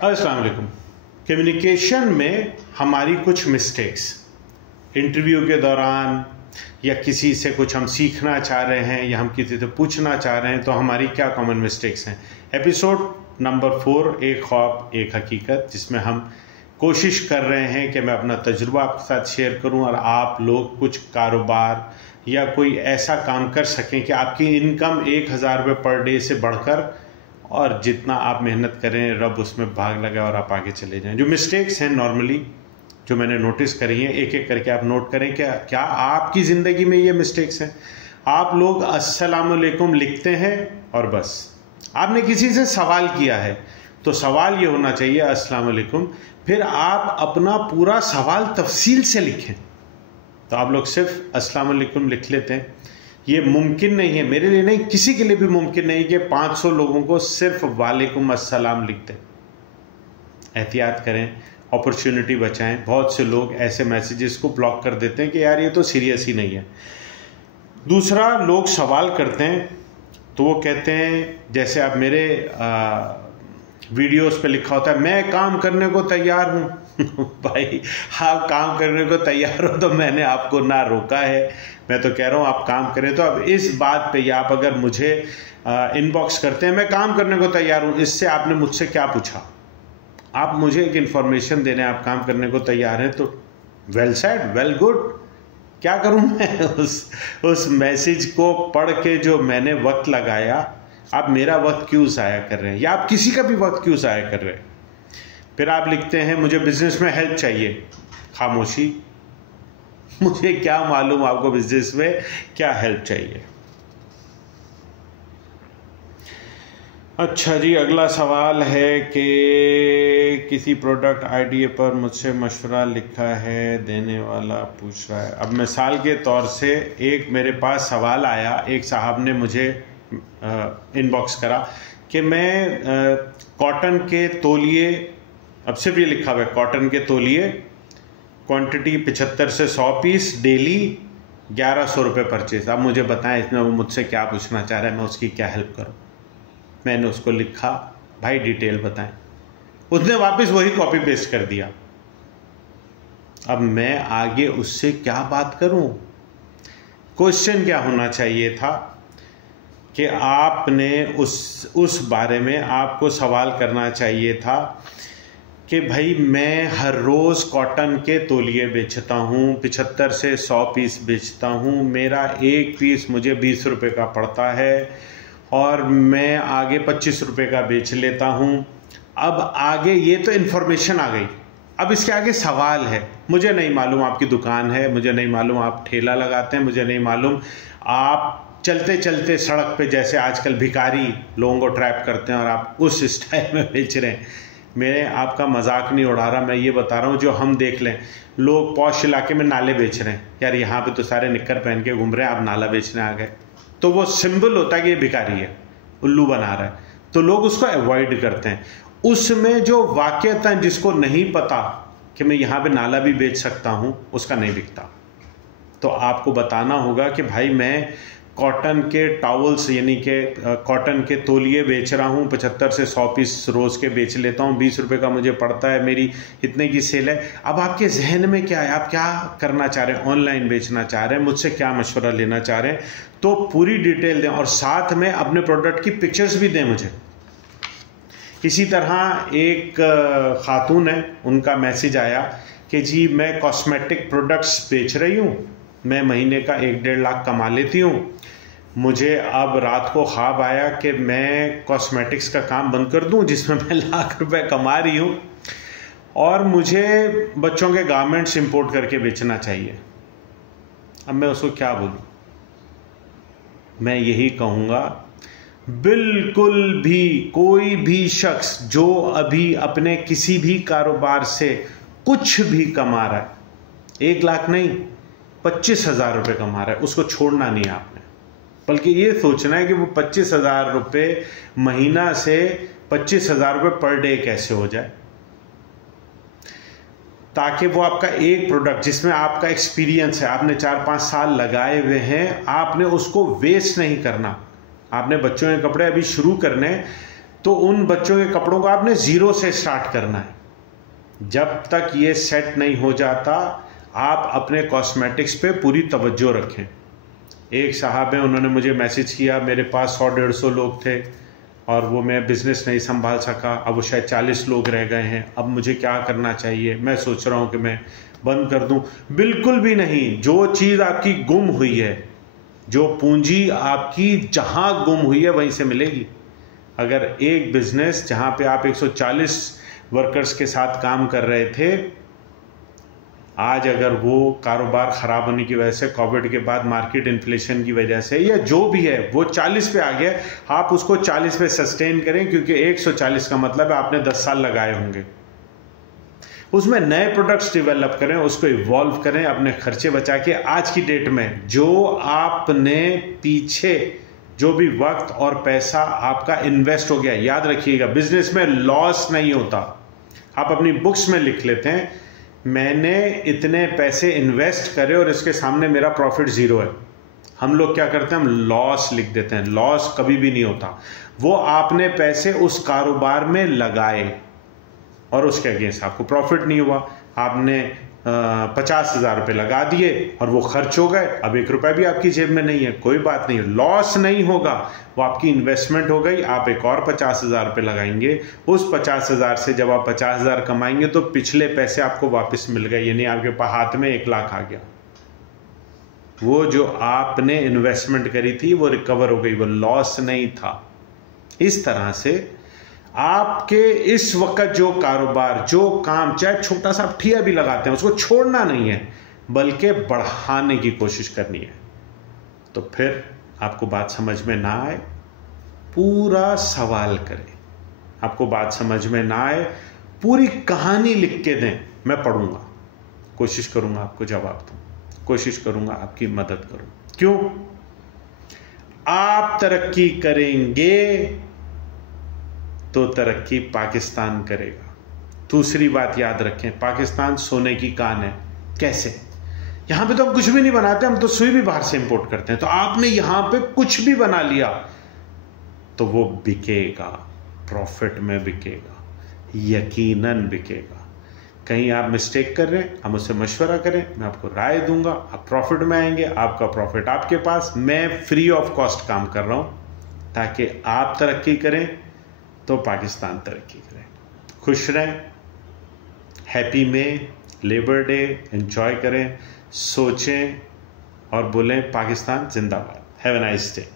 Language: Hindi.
अस्सलाम वालेकुम। कम्युनिकेशन में हमारी कुछ मिस्टेक्स इंटरव्यू के दौरान या किसी से कुछ हम सीखना चाह रहे हैं या हम किसी से पूछना चाह रहे हैं तो हमारी क्या कॉमन मिस्टेक्स हैं। एपिसोड नंबर 4 एक ख्वाब एक हकीकत, जिसमें हम कोशिश कर रहे हैं कि मैं अपना तजुर्बा आपके साथ शेयर करूं और आप लोग कुछ कारोबार या कोई ऐसा काम कर सकें कि आपकी इनकम 1000 रुपये पर डे से बढ़कर और जितना आप मेहनत करें रब उसमें भाग लगाए और आप आगे चले जाएं। जो मिस्टेक्स हैं नॉर्मली जो मैंने नोटिस करी हैं, एक एक करके आप नोट करें क्या आपकी ज़िंदगी में ये मिस्टेक्स हैं। आप लोग अस्सलाम वालेकुम लिखते हैं और बस आपने किसी से सवाल किया है तो सवाल ये होना चाहिए अस्सलाम वालेकुम, फिर आप अपना पूरा सवाल तफसील से लिखें। तो आप लोग सिर्फ अस्सलाम वालेकुम लिख लेते हैं। ये मुमकिन नहीं है, मेरे लिए नहीं, किसी के लिए भी मुमकिन नहीं कि 500 लोगों को सिर्फ वालेकुम अस्सलाम लिखते। एहतियात करें, अपॉर्चुनिटी बचाएं। बहुत से लोग ऐसे मैसेजेस को ब्लॉक कर देते हैं कि यार ये तो सीरियस ही नहीं है। दूसरा, लोग सवाल करते हैं तो वो कहते हैं, जैसे आप मेरे वीडियोस पे लिखा होता है मैं काम करने को तैयार हूँ। भाई आप काम करने को तैयार हो तो मैंने आपको ना रोका है, मैं तो कह रहा हूँ आप काम करें। तो अब इस बात पे या आप अगर मुझे इनबॉक्स करते हैं मैं काम करने को तैयार हूँ, इससे आपने मुझसे क्या पूछा? आप मुझे एक इन्फॉर्मेशन देने आप काम करने को तैयार हैं तो वेल सेड, वेल गुड। क्या करूँ मैं उस मैसेज को पढ़ के जो मैंने वक्त लगाया, आप मेरा वक्त क्यों ज़ाया कर रहे हैं या आप किसी का भी वक्त क्यों ज़ाया कर रहे हैं? फिर आप लिखते हैं मुझे बिजनेस में हेल्प चाहिए। खामोशी, मुझे क्या मालूम आपको बिजनेस में क्या हेल्प चाहिए। अच्छा जी, अगला सवाल है कि किसी प्रोडक्ट आइडिया पर मुझसे मशवरा लिखा है, देने वाला पूछ रहा है। अब मिसाल के तौर से एक मेरे पास सवाल आया, एक साहब ने मुझे इनबॉक्स करा कि मैं कॉटन के तौलिए, अब सिर्फ ये लिखा हुआ है कॉटन के तौलिए, क्वांटिटी 75 से 100 पीस, डेली 1100 रुपये परचेज। अब मुझे बताएं इसमें वो मुझसे क्या पूछना चाह रहा है, मैं उसकी क्या हेल्प करूं। मैंने उसको लिखा भाई डिटेल बताएं, उसने वापस वही कॉपी पेस्ट कर दिया। अब मैं आगे उससे क्या बात करूं? क्वेश्चन क्या होना चाहिए था कि आपने उस बारे में आपको सवाल करना चाहिए था कि भाई मैं हर रोज़ कॉटन के तौलिए बेचता हूँ, 75 से 100 पीस बेचता हूँ, मेरा एक पीस मुझे 20 रुपये का पड़ता है और मैं आगे 25 रुपये का बेच लेता हूँ। अब आगे ये तो इन्फॉर्मेशन आ गई, अब इसके आगे सवाल है, मुझे नहीं मालूम आपकी दुकान है, मुझे नहीं मालूम आप ठेला लगाते हैं, मुझे नहीं मालूम आप चलते चलते सड़क पे जैसे आजकल भिखारी लोगों को ट्रैप करते हैं और आप उस स्टाइल में बेच रहे हैं। मैं आपका मजाक नहीं उड़ा रहा, मैं ये बता रहा हूँ जो हम देख लें, लोग पॉश इलाके में नाले बेच रहे हैं, यार यहाँ पे तो सारे निक्कर पहन के घूम रहे हैं, आप नाला बेचने आ गए, तो वो सिंबल होता है कि ये भिखारी है, उल्लू बना रहा है, तो लोग उसको अवॉइड करते हैं। उसमें जो वाकईता जिसको नहीं पता कि मैं यहाँ पे नाला भी बेच सकता हूँ, उसका नहीं बिकता। तो आपको बताना होगा कि भाई मैं कॉटन के टॉवल्स यानी कि कॉटन के तौलिए बेच रहा हूँ, 75 से 100 पीस रोज़ के बेच लेता हूँ, 20 रुपये का मुझे पड़ता है, मेरी इतने की सेल है। अब आपके जहन में क्या है, आप क्या करना चाह रहे हैं? ऑनलाइन बेचना चाह रहे हैं, मुझसे क्या मशवरा लेना चाह रहे हैं? तो पूरी डिटेल दें और साथ में अपने प्रोडक्ट की पिक्चर्स भी दें मुझे। इसी तरह एक खातून है, उनका मैसेज आया कि जी मैं कॉस्मेटिक प्रोडक्ट्स बेच रही हूँ, मैं महीने का 1-1.5 लाख कमा लेती हूँ, मुझे अब रात को ख्वाब आया कि मैं कॉस्मेटिक्स का काम बंद कर दूँ जिसमें मैं लाख रुपए कमा रही हूँ और मुझे बच्चों के गारमेंट्स इंपोर्ट करके बेचना चाहिए। अब मैं उसको क्या बोलूँ? मैं यही कहूँगा, बिल्कुल भी कोई भी शख्स जो अभी अपने किसी भी कारोबार से कुछ भी कमा रहा है, 1 लाख नहीं 25,000 रुपये कमा रहा है, उसको छोड़ना नहीं है आपने, बल्कि ये सोचना है कि वो 25,000 रुपये महीना से 25,000 रुपये पर डे कैसे हो जाए, ताकि वो आपका एक प्रोडक्ट जिसमें आपका एक्सपीरियंस है, आपने 4-5 साल लगाए हुए हैं, आपने उसको वेस्ट नहीं करना। आपने बच्चों के कपड़े अभी शुरू करने, तो उन बच्चों के कपड़ों को आपने ज़ीरो से स्टार्ट करना है। जब तक ये सेट नहीं हो जाता आप अपने कॉस्मेटिक्स पे पूरी तवज्जो रखें। एक साहब हैं, उन्होंने मुझे मैसेज किया, मेरे पास 100-150 लोग थे और वो मैं बिज़नेस नहीं संभाल सका, अब वो शायद 40 लोग रह गए हैं, अब मुझे क्या करना चाहिए? मैं सोच रहा हूँ कि मैं बंद कर दूँ। बिल्कुल भी नहीं। जो चीज़ आपकी गुम हुई है, जो पूंजी आपकी जहाँ गुम हुई है वहीं से मिलेगी। अगर एक बिज़नेस जहाँ पे आप 140 वर्कर्स के साथ काम कर रहे थे, आज अगर वो कारोबार ख़राब होने की वजह से, कोविड के बाद मार्केट इन्फ्लेशन की वजह से, या जो भी है, वो 40 पे आ गया, आप उसको 40 पे सस्टेन करें, क्योंकि 140 का मतलब है आपने 10 साल लगाए होंगे। उसमें नए प्रोडक्ट्स डेवलप करें, उसको इवॉल्व करें, अपने खर्चे बचा के। आज की डेट में जो आपने पीछे जो भी वक्त और पैसा आपका इन्वेस्ट हो गया, याद रखिएगा बिजनेस में लॉस नहीं होता। आप अपनी बुक्स में लिख लेते हैं मैंने इतने पैसे इन्वेस्ट करे और इसके सामने मेरा प्रॉफिट ज़ीरो है। हम लोग क्या करते हैं, हम लॉस लिख देते हैं। लॉस कभी भी नहीं होता। वो आपने पैसे उस कारोबार में लगाए और उसके अगेंस्ट आपको प्रॉफिट नहीं हुआ। आपने 50,000 रुपये लगा दिए और वो खर्च हो गए, अब 1 रुपया भी आपकी जेब में नहीं है, कोई बात नहीं, लॉस नहीं होगा। वो आपकी इन्वेस्टमेंट हो गई, आप एक और 50,000 रुपये लगाएंगे। उस 50,000 से जब आप 50,000 कमाएंगे तो पिछले पैसे आपको वापस मिल गए, यानी आपके पास हाथ में 1 लाख आ गया। वो जो आपने इन्वेस्टमेंट करी थी वो रिकवर हो गई, वो लॉस नहीं था। इस तरह से आपके इस वक्त जो कारोबार, जो काम, चाहे छोटा सा ठिया भी लगाते हैं, उसको छोड़ना नहीं है, बल्कि बढ़ाने की कोशिश करनी है। तो फिर आपको बात समझ में ना आए, पूरा सवाल करें। आपको बात समझ में ना आए, पूरी कहानी लिख के दें, मैं पढ़ूंगा, कोशिश करूंगा आपको जवाब दूं, कोशिश करूंगा आपकी मदद करूं। क्यों? आप तरक्की करेंगे तो तरक्की पाकिस्तान करेगा। दूसरी बात याद रखें, पाकिस्तान सोने की कान है। कैसे? यहां पे तो हम कुछ भी नहीं बनाते, हम तो सुई भी बाहर से इंपोर्ट करते हैं। तो आपने यहां पे कुछ भी बना लिया तो वो बिकेगा, प्रॉफिट में बिकेगा, यकीनन बिकेगा। कहीं आप मिस्टेक कर रहे हैं, हम उससे मशवरा करें, मैं आपको राय दूंगा, आप प्रॉफिट में आएंगे, आपका प्रॉफिट आपके पास। मैं फ्री ऑफ कॉस्ट काम कर रहा हूं ताकि आप तरक्की करें तो पाकिस्तान तरक्की करे। खुश रहें, हैप्पी में, लेबर डे एंजॉय करें, सोचें और बोलें पाकिस्तान जिंदाबाद। Have a nice day.